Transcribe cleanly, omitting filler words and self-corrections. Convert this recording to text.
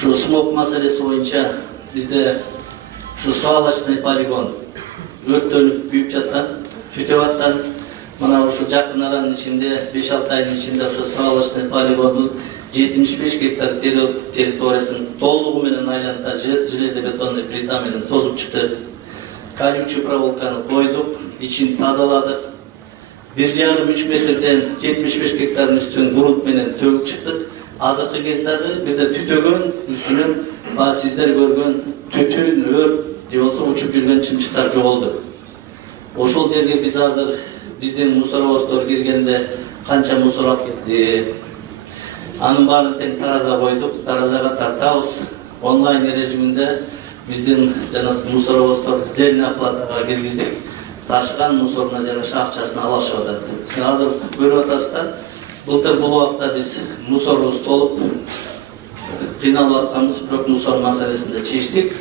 Şu smog masalesi boyunca bizde şu sağlaştay poligon örtönüp büyük жаткан, tütеп аткан. Mana şu jakın aranın içinde 5-6 ayın içinde şu sağlaştay poligonun 75 gektar territoriyasının толугу менен айланта железобетонный плита менен тозуп чыкты. Колючий проволоканы койдук, için тазаладык. 1,5-3 metreden 75 gektarın üstün grunt menен tөгүп чыктыk. Azırkı kezderdi, bir de tütөгөн üstünün sizler görgön tütün, örp, diyorsa uçup жүрген çımçıklar жоголду. Oşol жерге biz hazır bizden musoroboztor kirgende kança musor alып ketти. Anın bарын teң тараза koyduk, таразага тартабыз. Онлайн режиминде bizden musoroboztor сдельный оплатага киргиздик. Taşıgan musoruna жараша акчасын алышып атат. Hazır көрүп атасыздар. Былтыр бұл уақытта біз мусорыбыз толып қиналып жатқанбыз, бирок мусор маселесин да чечтик.